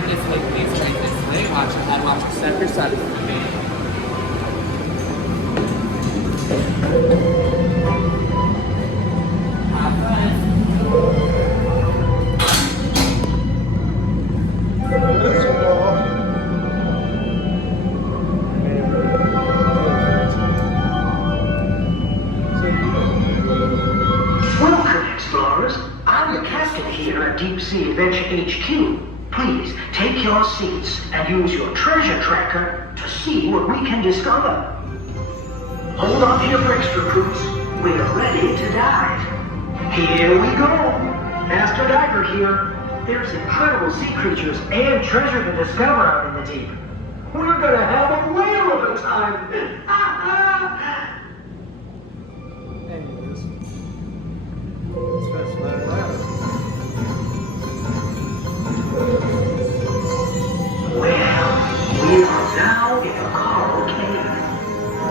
right this way, please, right this way. Watch ahead, watch step your side of the feet. Have fun. Welcome, explorers. I'm the captain here at Deep Sea Adventure HQ. Please take your seats and use your treasure tracker to see what we can discover. Hold on to your brakes, recruits. We're ready to dive. Here we go. Master Diver here. There's incredible sea creatures and treasure to discover out in the deep. We're gonna have a whale of a time. Anyways, let's let it out. Well, we are now in a coral cave.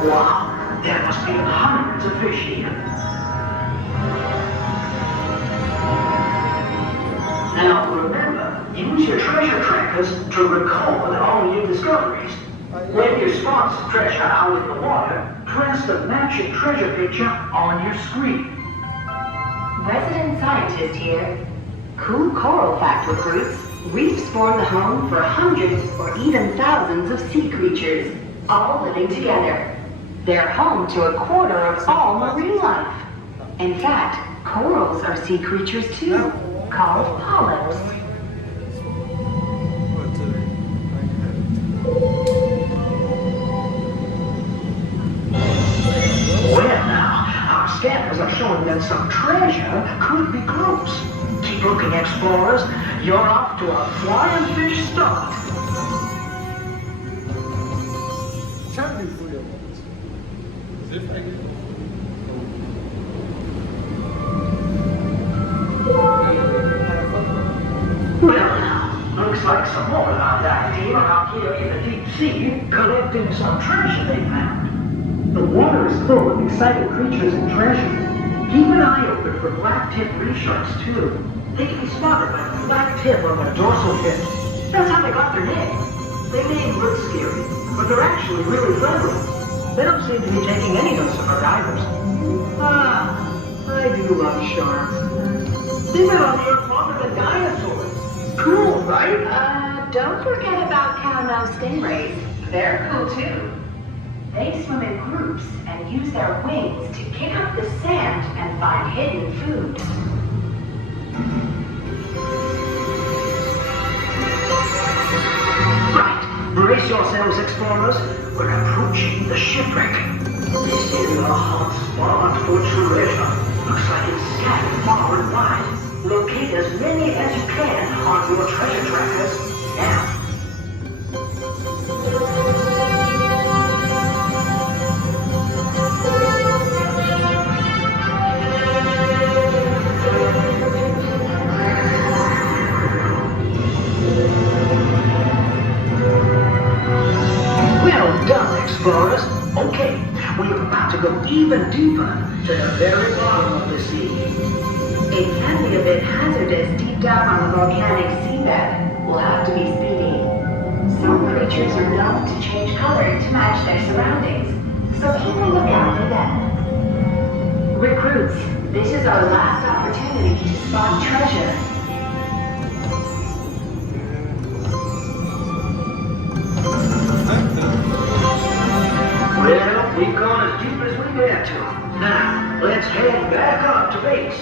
Wow, there must be hundreds of fish here. Now remember, use your treasure trackers to record all your discoveries. When you spot treasure out in the water, press the matching treasure picture on your screen. Resident scientist here. Cool coral fact, recruits. Reefs form the home for hundreds or even thousands of sea creatures, all living together. They're home to a quarter of all marine life. In fact, corals are sea creatures too, called polyps. Well now, our scanners are showing that some treasure could be close. Keep looking, explorers. You're off to a flying fish start. Well now, looks like some more of our divers are out here in the deep sea collecting some treasure they found. The water is full of exciting creatures and treasure. Keep an eye open for black-tip reef sharks too. They can be spotted by the black tip on their dorsal fin. That's how they got their name. They may look scary, but they're actually really friendly. They don't seem to be taking any notice of our divers. I do love sharks. They've been on the earth longer than dinosaurs. Cool, right? Don't forget about cow-nosed stingrays. They're cool too. They swim in groups and use their wings to kick up the sand and find hidden food. Right. Brace yourselves, explorers. We're approaching the shipwreck. This is a hot spot for treasure. Looks like it's scattered far and wide. Locate as many as you can on your treasure trackers now. Well done, explorers. Okay, we're about to go even deeper to the very bottom of the sea. It can be a bit hazardous deep down on the volcanic seabed. We'll have to be speedy. Some creatures are known to change color to match their surroundings, so keep a lookout for them. Recruits, this is our last opportunity to spot treasure. Well, we've gone as deep as we dare to. Now, let's head back up to base.